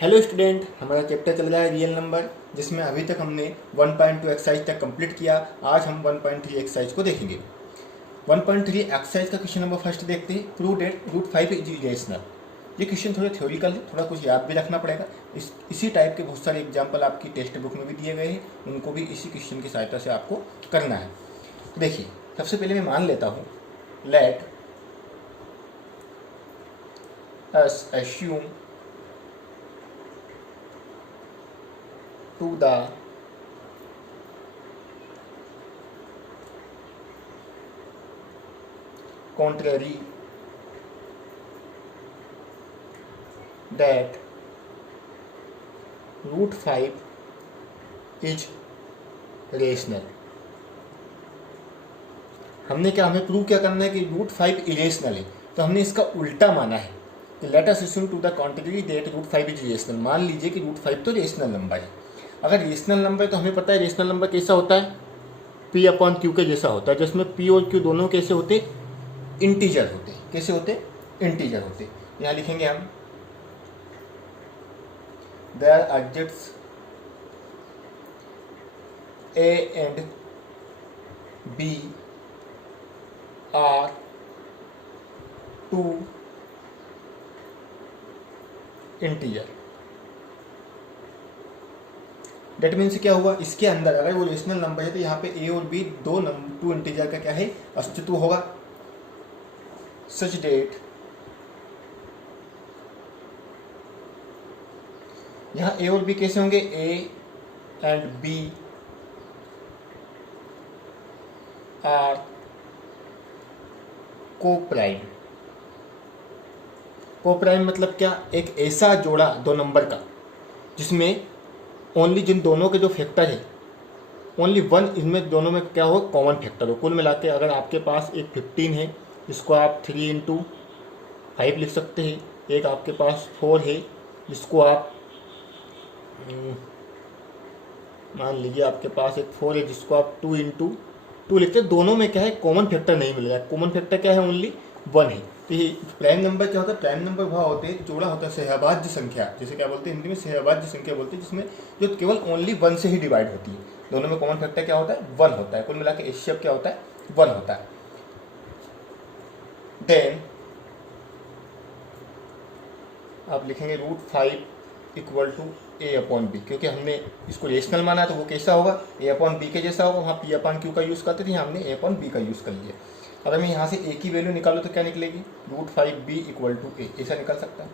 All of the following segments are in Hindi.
हेलो स्टूडेंट, हमारा चैप्टर चल रहा है रियल नंबर, जिसमें अभी तक हमने 1.2 एक्सरसाइज तक कंप्लीट किया। आज हम 1.3 एक्सरसाइज को देखेंगे। 1.3 एक्सरसाइज का क्वेश्चन नंबर फर्स्ट देखते हैं। Prove that √5 is irrational. ये क्वेश्चन थोड़ा थ्योरिकल है, थोड़ा कुछ याद भी रखना पड़ेगा। इसी टाइप के बहुत सारे एग्जाम्पल आपकी टेक्स्ट बुक में भी दिए गए हैं, उनको भी इसी क्वेश्चन की सहायता से आपको करना है। तो देखिए, सबसे पहले मैं मान लेता हूँ, let us assume to the contrary that √5 is rational। हमें प्रूव क्या करना है कि √5 इरेशनल है, तो हमने इसका उल्टा माना है कि let us assume to the contrary that √5 is rational. मान लीजिए कि √5 तो रेशनल नंबर है। अगर रेशनल नंबर है तो हमें पता है रेशनल नंबर कैसा होता है, P/Q के जैसा होता है, जिसमें P और Q दोनों कैसे होते, इंटीजर होते। कैसे होते, इंटीजर होते। यहाँ लिखेंगे हम, there objects A and B are two integer. That means क्या हुआ, इसके अंदर अगर वो रेशनल नंबर है तो यहाँ पे ए और बी टू इंटीजर का क्या है, अस्तित्व होगा। सच डेट यहाँ ए और बी कैसे होंगे, ए एंड बी आर को प्राइम मतलब क्या, एक ऐसा जोड़ा दो नंबर का जिसमें ओनली जिन दोनों के जो फैक्टर है ओनली वन इनमें दोनों में क्या हो, कॉमन फैक्टर हो। कुल मिला के अगर आपके पास एक 15 है, जिसको आप 3 × 5 लिख सकते हैं। एक आपके पास 4 है, जिसको आप मान लीजिए आपके पास एक 4 है, जिसको आप 2 × 2 लिखते हैं। दोनों में क्या है, कॉमन फैक्टर नहीं मिल रहा है। कॉमन फैक्टर क्या है, ओनली 1 है। तो ये प्राइम नंबर क्या होता है, प्राइम नंबर वह होते हैं जोड़ा होता है सहभाज्य संख्या, जैसे क्या बोलते हैं हिंदी में, सहभाज्य संख्या बोलते हैं, जिसमें जो केवल ओनली 1 से ही डिवाइड होती है। दोनों में कॉमन फैक्टर क्या होता है, 1 होता है। कुल मिला के एचसीएफ क्या होता है, 1 होता है। देन आप लिखेंगे √5 = A/B, क्योंकि हमने इसको रेशनल माना तो वो कैसा होगा, A/B के जैसा होगा। वहाँ P/Q का यूज़ करते थे, यहाँ हमने A/B का यूज़ कर लिया। अगर मैं यहाँ से A की वैल्यू निकालूँ तो क्या निकलेगी, √5B = A, ऐसा निकल सकता है।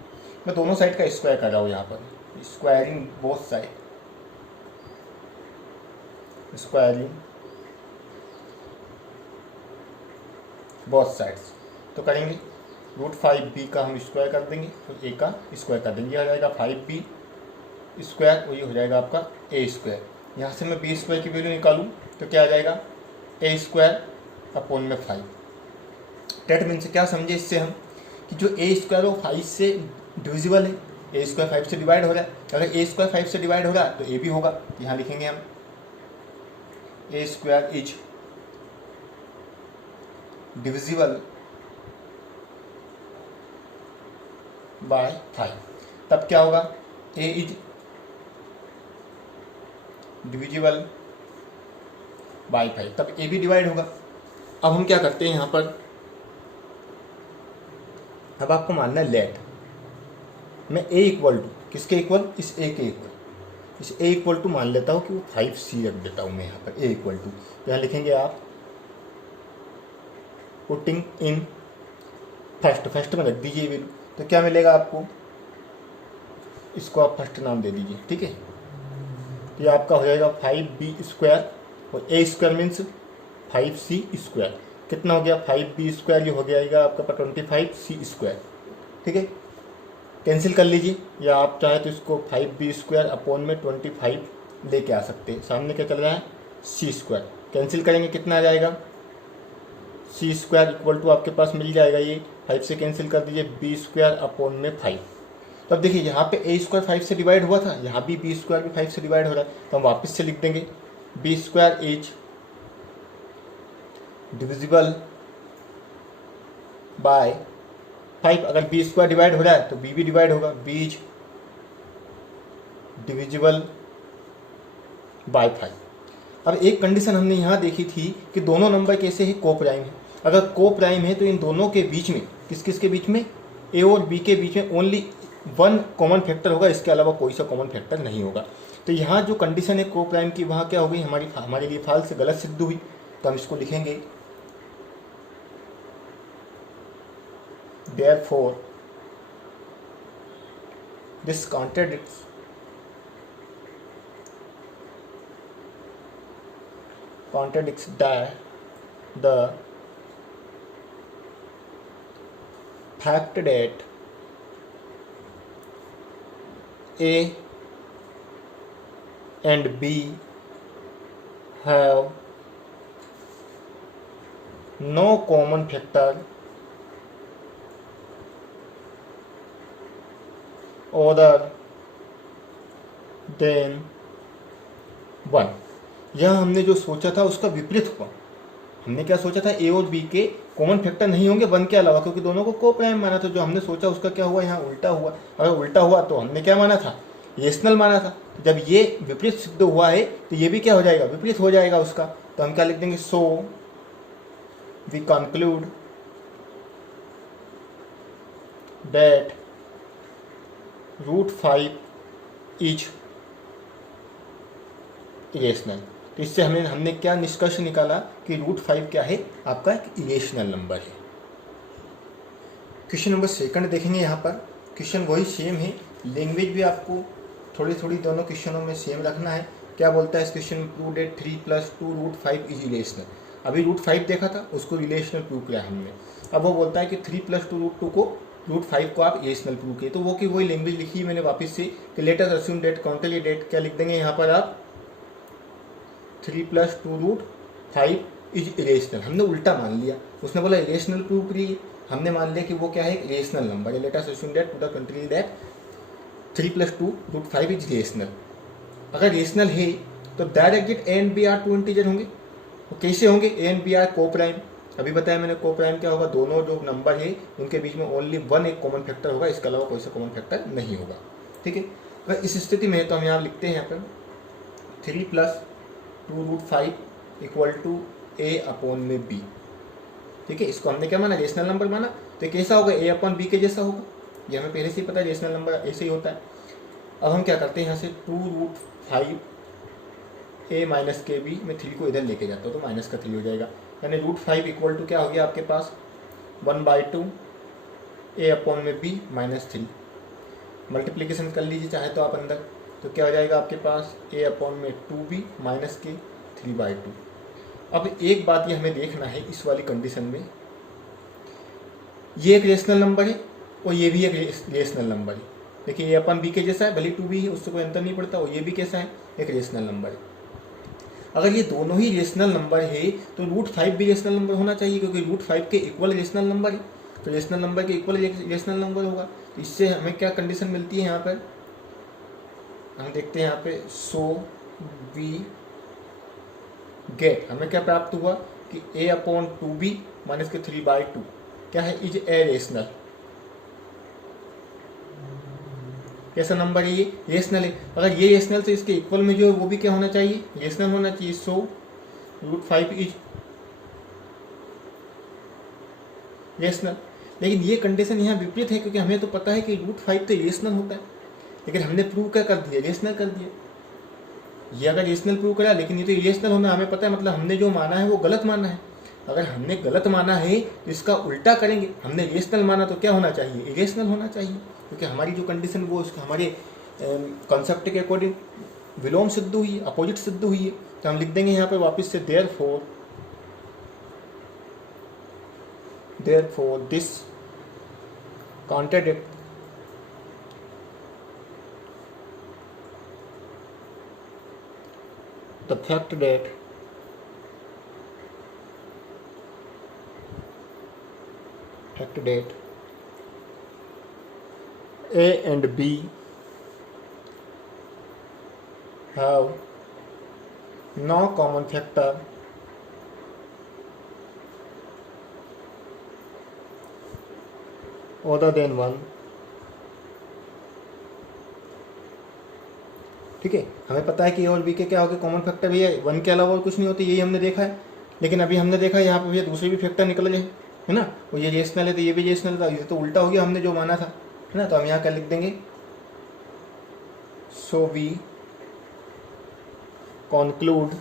मैं दोनों साइड का स्क्वायर कर रहा हूँ यहाँ पर, squaring both side, squaring both sides. तो करेंगे √5B का हम स्क्वायर कर देंगे, तो A का स्क्वायर कर देंगे, यह आ जाएगा 5B स्क्वायर, और ये हो जाएगा आपका A²। यहाँ से मैं B² की वैल्यू निकालूँ तो क्या आ जाएगा, A² / 5। डेट मीन्स क्या समझे इससे हम, कि जो A² वो 5 से डिविजिबल है, A² 5 से डिवाइड हो रहा है। अगर A² 5 से डिवाइड हो रहा है तो A भी होगा। यहाँ लिखेंगे हम A² इज डिविजिबल बाय 5। तब क्या होगा, A इज डिविजिबल बाय 5, तब A भी डिवाइड होगा। अब हम क्या करते हैं यहाँ पर, अब आपको मानना है लेट, मैं A = किसके इक्वल, इस A के इक्वल, इस A = मान लेता हूँ कि वो 5C रख देता हूँ मैं यहाँ पर। A = यहाँ लिखेंगे आप पुटिंग इन फर्स्ट में रख दीजिए वैल्यू, तो क्या मिलेगा आपको, इसको आप फर्स्ट नाम दे दीजिए, ठीक है। तो ये आपका हो जाएगा 5B² और A² मीन्स 5C²। कितना हो गया, 5B², ये हो जाएगा आपका 25C², ठीक है। कैंसिल कर लीजिए, या आप चाहे तो इसको 5B² / 25 लेके आ सकते हैं। सामने क्या चल रहा है, C²। कैंसिल करेंगे कितना आ जाएगा, C² = आपके पास मिल जाएगा, ये 5 से कैंसिल कर दीजिए, B² / 5। तो अब देखिए, यहाँ पे A² 5 से डिवाइड हुआ था, यहाँ भी B² भी 5 से डिवाइड हो रहा है, तो हम वापस से लिख देंगे B² इज डिविजिबल बाय 5। अगर B² डिवाइड हो रहा है तो B भी डिवाइड होगा, B इज डिविजिबल बाय 5। अब एक कंडीशन हमने यहाँ देखी थी कि दोनों नंबर कैसे है, को प्राइम है। अगर को प्राइम है तो इन दोनों के बीच में, किस किस के बीच में, ए और बी के बीच में ओनली वन कॉमन फैक्टर होगा, इसके अलावा कोई सा कॉमन फैक्टर नहीं होगा। तो यहाँ जो कंडीशन है को प्राइम की, वहाँ क्या हो गई, हमारे लिए फाल्स, गलत सिद्ध हुई। तो हम इसको लिखेंगे therefore this contradicts the fact that A and B have no common factor other than 1। यह हमने जो सोचा था उसका विपरीत हुआ। हमने क्या सोचा था, ए और बी के कॉमन फैक्टर नहीं होंगे 1 के अलावा, क्योंकि दोनों को को प्राइम माना था। जो हमने सोचा उसका क्या हुआ, यहाँ उल्टा हुआ। अगर उल्टा हुआ तो हमने क्या माना था, रेशनल माना था। जब ये विपरीत सिद्ध हुआ है तो ये भी क्या हो जाएगा, विपरीत हो जाएगा उसका। तो हम क्या लिख देंगे, so we conclude that √5 is irrational. तो इससे हमने क्या निष्कर्ष निकाला कि √5 क्या है, आपका एक इरेशनल नंबर है। क्वेश्चन नंबर 2 देखेंगे। यहाँ पर क्वेश्चन वही सेम है, लैंग्वेज भी आपको थोड़ी थोड़ी दोनों क्वेश्चनों में सेम रखना है। क्या बोलता है इस क्वेश्चन में, प्रूव दैट 3 + 2 √5 इज इरेशनल। अभी √5 देखा था, उसको रिलेशनल प्रूव किया हमने। अब वो बोलता है कि 3 + 2 √2 को, √5 को आप इरेशनल प्रूव किए। तो वो की वही लैंग्वेज लिखी है मैंने वापस से कि let us assume that countable that. क्या लिख देंगे यहाँ पर आप, 3 + 2 √5 इज इरेशनल। हमने उल्टा मान लिया, उसने बोला इरेशनल प्रूव करिए, हमने मान लिया कि वो क्या है, इरेशनल नंबर है। Let us assume that to the contrary that 3 + 2 √5 is rational. अगर रेशनल है तो direct A and B are 2 integer होंगे। तो कैसे होंगे, A and B are coprime. अभी बताया मैंने को प्राइम क्या होगा, दोनों जो नंबर है उनके बीच में ओनली 1 एक कॉमन फैक्टर होगा, इसके अलावा कोई सा कॉमन फैक्टर नहीं होगा। ठीक है, अगर इस स्थिति में है तो हम यहाँ लिखते हैं यहाँ पर 3 + 2 √5 = A/B। ठीक है, इसको हमने क्या माना, रेशनल नंबर माना। तो कैसा होगा, A/B के जैसा होगा। ये हमें पहले से ही पता है, रेशनल नंबर ऐसे ही होता है। अब हम क्या करते हैं, यहाँ से 2 √5 A - KB में 3 को इधर लेके जाता हूँ तो माइनस का 3 हो जाएगा। यानी √5 = क्या हो गया आपके पास, 1/2 A/B - 3। मल्टीप्लीकेशन कर लीजिए चाहे तो आप अंदर, तो क्या हो जाएगा आपके पास, A/2B - के 3/2। अब एक बात ये हमें देखना है इस वाली कंडीशन में, ये एक रेशनल नंबर है और ये भी एक रेशनल नंबर है। देखिए A/B के जैसा है, भले 2B है, उससे कोई अंतर नहीं पड़ता। और ये भी कैसा है, एक रेशनल नंबर है। अगर ये दोनों ही रेशनल नंबर है तो √5 भी रेशनल नंबर होना चाहिए, क्योंकि √5 के इक्वल रेशनल नंबर है। तो रेशनल नंबर के इक्वल रेशनल नंबर होगा। तो इससे हमें क्या कंडीशन मिलती है, यहाँ पर हम देखते हैं यहाँ पे, सो वी गेट, हमें क्या प्राप्त हुआ कि A/2B - के 3/2 क्या है, इज ए रेशनल। कैसा नंबर है, ये रेशनल है। अगर ये रेशनल तो इसके इक्वल में जो है वो भी क्या होना चाहिए, रेशनल होना चाहिए। सो √5 इज रेशनल। लेकिन ये कंडीशन यहाँ विपरीत है, क्योंकि हमें तो पता है कि √5 तो रेशनल होता है, लेकिन हमने प्रूव क्या कर दिया, रेशनल कर दिया। ये अगर रेशनल प्रूव करा, लेकिन ये तो इरेशनल होना हमें पता है, मतलब हमने जो माना है वो गलत माना है। अगर हमने गलत माना है तो इसका उल्टा करेंगे। हमने रेशनल माना तो क्या होना चाहिए, इरेशनल होना चाहिए, क्योंकि हमारी जो कंडीशन वो हमारे कॉन्सेप्ट के अकॉर्डिंग विलोम सिद्ध हुई है, अपोजिट सिद्ध हुई है। तो हम लिख देंगे यहाँ पे वापस से, therefore this contradict the fact that A and B have no common factor other than 1 ठीक है, हमें पता है कि ए और बी के क्या हो गए कॉमन फैक्टर भैया 1 के अलावा और कुछ नहीं होती, यही हमने देखा है। लेकिन अभी हमने देखा यहाँ पे भैया दूसरे भी फैक्टर निकल गए, है ना, वो ये रेशनल है तो ये भी रेशनल था, ये तो उल्टा हो गया हमने जो माना था, है ना। तो हम यहाँ क्या लिख देंगे, so we conclude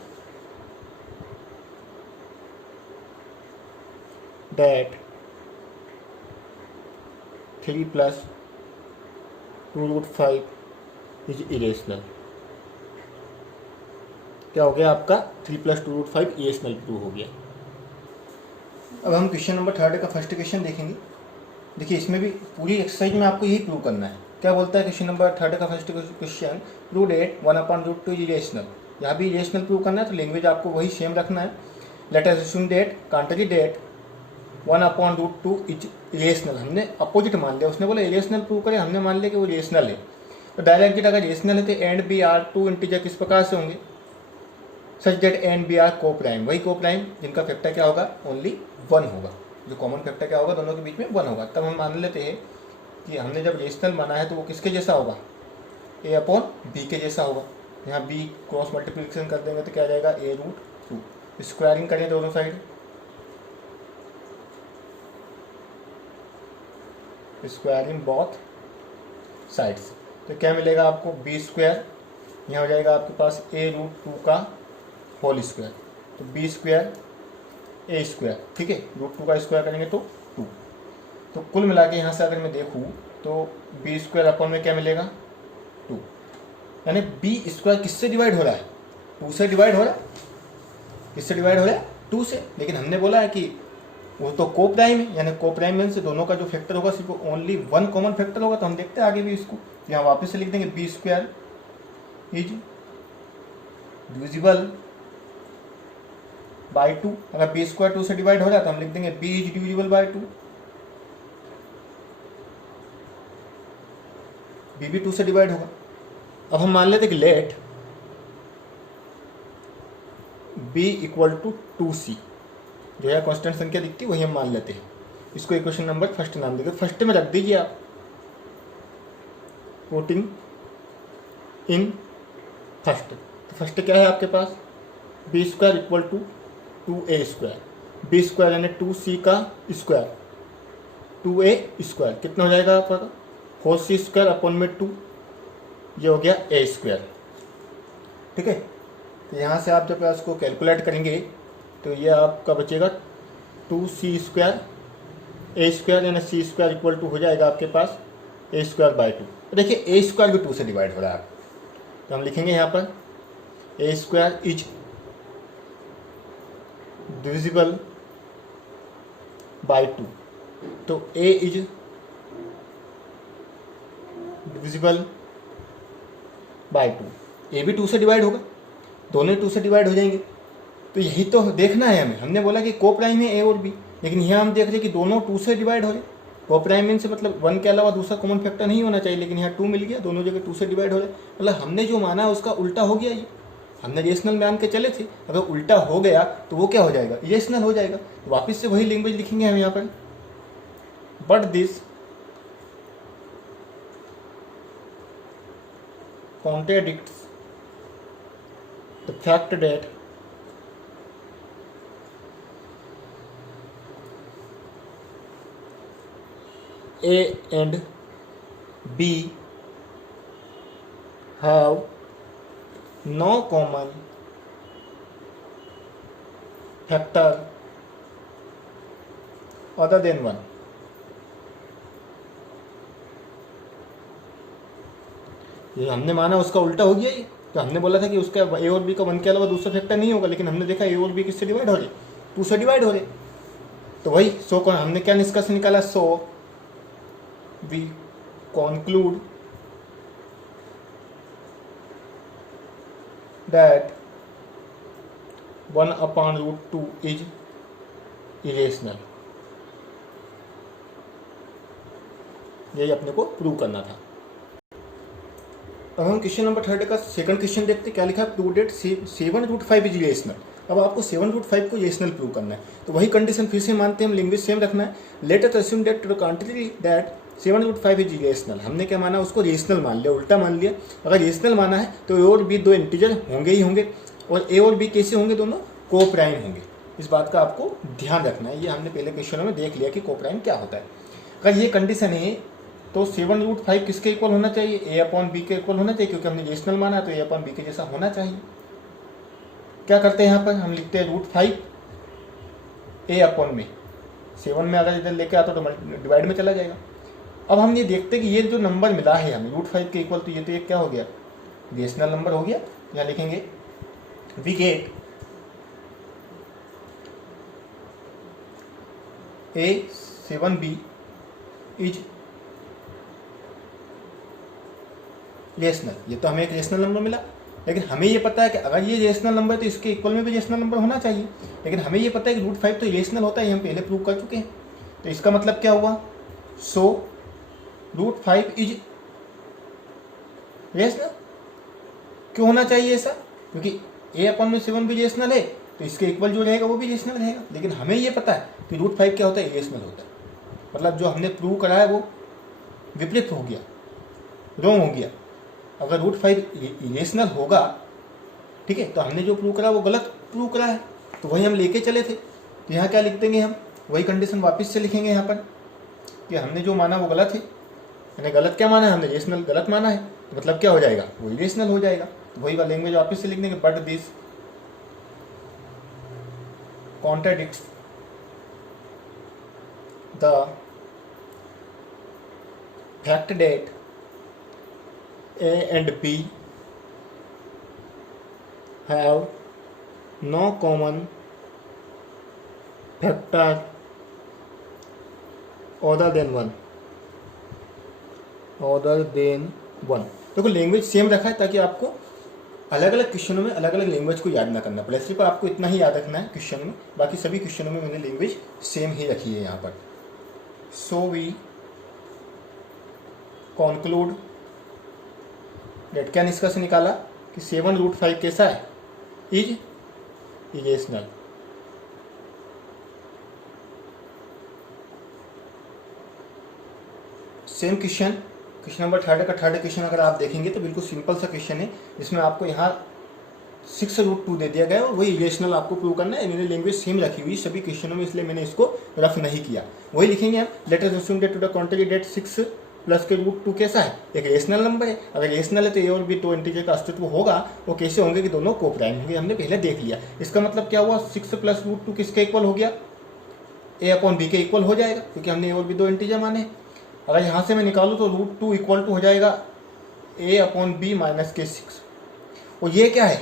that 3 plus 2 root 5 is irrational। क्या हो गया आपका 3 plus 2 root 5 irrational प्रूव हो गया। अब हम क्वेश्चन नंबर 3 का फर्स्ट क्वेश्चन देखेंगे। देखिए इसमें भी पूरी एक्सरसाइज में आपको यही प्रूव करना है। क्या बोलता है क्वेश्चन नंबर 3 का first question, prove that 1/√2 is irrational. यहाँ भी इरेशनल प्रूव करना है तो लैंग्वेज आपको वही सेम रखना है। Let us assume that country that 1/√2 is irrational. हमने अपोजिट मान लिया, उसने बोला इरेशनल प्रूव करें, हमने मान लिया कि वो इरेशनल है। तो डायरेक्ट अगर इरेशनल है तो एंड बी आर 2 इंटीजर किस प्रकार से होंगे, such that and B are coprime, वही को प्राइम जिनका फैक्टर क्या होगा, ओनली 1 होगा। जो कॉमन फैक्टर क्या होगा, दोनों के बीच में 1 होगा। तब हम मान लेते हैं कि हमने जब रेशनल माना है तो वो किसके जैसा होगा, a/b के जैसा होगा। यहाँ b क्रॉस मल्टीप्लिकेशन कर देंगे तो क्या आ जाएगा, a√2। स्क्वायरिंग करें दोनों साइड, स्क्वायरिंग बोथ साइड्स, तो क्या मिलेगा आपको b²। यहाँ हो जाएगा आपके पास a√2 का होल स्क्वायर, तो b² a², ठीक है। √2 का स्क्वायर करेंगे तो 2। तो कुल मिला के यहाँ से अगर मैं देखूँ तो b² अपन में क्या मिलेगा, 2। यानी b² किससे डिवाइड हो रहा है, 2 से डिवाइड हो रहा है। किससे डिवाइड हो रहा है, 2 से। लेकिन हमने बोला है कि वो तो को प्राइम है, यानी को प्राइम मीन्स दोनों का जो फैक्टर होगा सिर्फ ओनली 1 कॉमन फैक्टर होगा। तो हम देखते हैं आगे भी इसको, यहाँ वापस से लिख देंगे b² इज डिविजिबल बाई 2। अगर b² 2 से डिवाइड हो रहा है तो हम लिख देंगे b is divisible by 2। b भी 2 से डिवाइड होगा। अब हम मान लेते कि late b equal to 2c, जो है कांस्टेंट संख्या दिखती है वही हम मान लेते हैं। इसको इक्वेशन नंबर फर्स्ट नाम देंगे, फर्स्ट में रख दीजिए आप, पुटिंग इन फर्स्ट। तो फर्स्ट क्या है आपके पास, b² equal to 2a², b² यानी 2c का स्क्वायर, 2a², कितना हो जाएगा आपका, 4c² अपॉन में 2, ये हो गया a², ठीक है। तो यहाँ से आप जब इसको कैलकुलेट करेंगे तो ये आपका बचेगा 2c² a² यानी c² इक्वल टू हो जाएगा आपके पास a²/2। तो देखिए a² भी 2 से डिवाइड हो रहा है, तो हम लिखेंगे यहाँ पर a² इज डिविजिबल बाई 2। तो a is divisible by 2, a भी 2 से डिवाइड होगा, दोनों 2 से डिवाइड हो जाएंगे। तो यही तो देखना है हमें। हमने बोला कि को प्राइम है a और b, लेकिन यहाँ हम देख रहे हैं कि दोनों 2 से डिवाइड हो रहे। को प्राइम मीन से मतलब 1 के अलावा दूसरा कॉमन फैक्टर नहीं होना चाहिए, लेकिन यहाँ 2 मिल गया, दोनों जगह 2 से डिवाइड हो रहे। मतलब हमने जो माना है उसका उल्टा हो गया। ये हमने रेशनल मान के चले थे, अगर उल्टा हो गया तो वो क्या हो जाएगा, इरेशनल हो जाएगा। वापस से वही लैंग्वेज लिखेंगे हम यहाँ पर, but this contradicts the fact that A and B have no common factor other than 1। ये हमने माना उसका उल्टा हो गया। ये तो हमने बोला था कि उसका ए और बी का 1 के अलावा दूसरा फैक्टर नहीं होगा, लेकिन हमने देखा ए और बी किससे डिवाइड हो रहे, 2 से डिवाइड हो रहे। तो वही सो कौन हमने क्या निष्कर्ष निकाला, so we conclude that 1/√2 is irrational. यही अपने को प्रूव करना था। अब हम क्वेश्चन नंबर 3 का सेकंड क्वेश्चन देखते हैं। क्या लिखा है, प्रूव दैट 7√5 इज इरेशनल। अब आपको 7√5 को इरेशनल प्रूव करना है, तो वही कंडीशन फिर से मानते हैं हम, लैंग्वेज सेम रखना है। Let us assume that to the contrary that 7√5 is rational. हमने क्या माना, उसको रेशनल मान लिया, उल्टा मान लिया। अगर रेशनल माना है तो ए और बी दो इंटीजर होंगे ही होंगे, और ए और बी कैसे होंगे, दोनों को प्राइम होंगे। इस बात का आपको ध्यान रखना है। ये हमने पहले क्वेश्चनों में देख लिया कि को प्राइम क्या होता है। अगर ये कंडीशन है तो 7√5 किसके इक्वल होना चाहिए, ए अपॉन बी के इक्वल होना चाहिए, क्योंकि हमने रेशनल माना तो ए अपॉन बी के जैसा होना चाहिए। क्या करते हैं यहाँ पर, हम लिखते हैं √5 ए अपॉन में 7 में अगर इधर लेके आता तो डिवाइड में चला जाएगा। अब हम ये देखते हैं कि ये जो नंबर मिला है हमें √5 के इक्वल, तो ये तो एक क्या हो गया, रेशनल नंबर हो गया। यहाँ लिखेंगे we get A7B is rational. ये तो हमें एक रेशनल नंबर मिला, लेकिन हमें ये पता है कि अगर ये रेशनल नंबर है तो इसके इक्वल में भी रेशनल नंबर होना चाहिए। लेकिन हमें ये पता है कि √5 तो रेशनल होता है, ये हम पहले प्रूव कर चुके हैं। तो इसका मतलब क्या हुआ, सो √5 इज रेशनल। क्यों होना चाहिए ऐसा, क्योंकि ए अपॉन में 7 भी रेशनल है, तो इसके इक्वल जो रहेगा वो भी रेशनल रहेगा। लेकिन हमें ये पता है कि √5 क्या होता है, रेशनल होता है। मतलब जो हमने प्रूव करा है वो विपरीत हो गया, रॉन्ग हो गया। अगर √5 रेशनल होगा, ठीक है, तो हमने जो प्रूव करा वो गलत प्रूव करा है, तो वही हम लेके चले थे। तो यहाँ क्या लिख देंगे, हम वही कंडीशन वापस से लिखेंगे यहाँ पर कि हमने जो माना वो गलत है। यानी गलत क्या माना है, हमने रेशनल गलत माना है, तो मतलब क्या हो जाएगा, वही रेशनल हो जाएगा। तो वही वाला लैंग्वेज वापस से लिख देंगे, but this contradicts the fact that A and B have no common factor other than 1। देखो लैंग्वेज सेम रखा है ताकि आपको अलग अलग क्वेश्चनों में अलग अलग लैंग्वेज को याद ना करना पड़े। सिर्फ आपको इतना ही याद रखना है क्वेश्चन में, बाकी सभी क्वेश्चनों में मैंने लैंग्वेज सेम ही रखी है यहाँ पर। सो वी कॉन्क्लूड डेट, क्या निष्कर्ष निकाला कि 7√5 कैसा है, is irrational. Same question number 3 का थर्ड क्वेश्चन अगर आप देखेंगे तो बिल्कुल सिंपल सा क्वेश्चन है, जिसमें आपको यहाँ 6√2 दे दिया गया है और वही इरेशनल आपको प्रूव करना है। मैंने लैंग्वेज सेम रखी हुई सभी क्वेश्चनों में, इसलिए मैंने इसको रफ नहीं किया। वही लिखेंगे हम, let us assume that to the contrary that 6 plus के √2 कैसा है, एक रेशनल नंबर है। अगर रेशनल है तो ए और बी दो इंटीजर का अस्तित्व होगा, वो कैसे होंगे कि दोनों को प्राइम होंगे, हमने पहले देख लिया। इसका मतलब क्या हुआ, 6 प्लस √2 किसके इक्वल हो गया, ए अपॉन बी के इक्वल हो जाएगा, क्योंकि हमने ए और बी दो इंटीजर माने। अगर यहाँ से मैं निकालूँ तो √2 इक्वल टू हो जाएगा ए अपॉन बी माइनस के 6। और ये क्या है,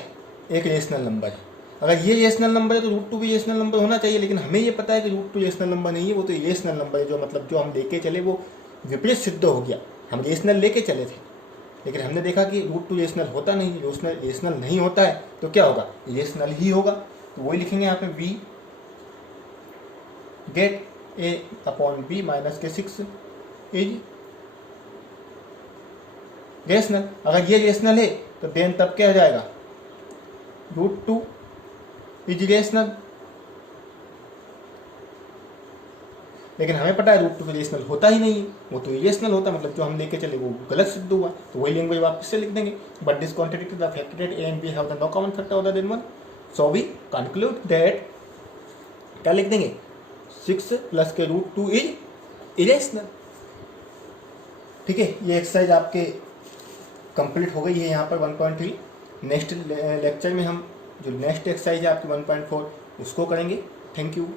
एक रेशनल नंबर है। अगर ये रेशनल नंबर है तो √2 भी रेशनल नंबर होना चाहिए, लेकिन हमें ये पता है कि √2 रेशनल नंबर नहीं है, वो तो रेशनल नंबर है। जो मतलब जो हम लेके चले वो विपरीत सिद्ध हो गया। हम रेशनल लेके चले थे, लेकिन हमने देखा कि √2 रेशनल होता नहीं, रेशनल नहीं होता है, तो क्या होगा, रेशनल ही होगा। तो वही लिखेंगे यहाँ पे, we get A upon B minus K 6 is rational. अगर ये रेशनल है तो देन तब क्या हो जाएगा, √2 इज रेशनल। लेकिन हमें पता है √2 रेशनल होता ही नहीं है, वो तो इरेशनल होता, मतलब जो हम लेके चले वो गलत सिद्ध हुआ। तो वही लैंग्वेज वापस से लिख देंगे, but this contradict the fact that A and B have the no common factor other than 1। So we conclude that, क्या लिख देंगे, 6 प्लस के √2 इज इरेशनल। ठीक है, ये एक्सरसाइज आपके कंप्लीट हो गई है यहाँ पर 1.3। नेक्स्ट लेक्चर में हम जो नेक्स्ट एक्सरसाइज है आपकी 1.4 उसको करेंगे। Thank you.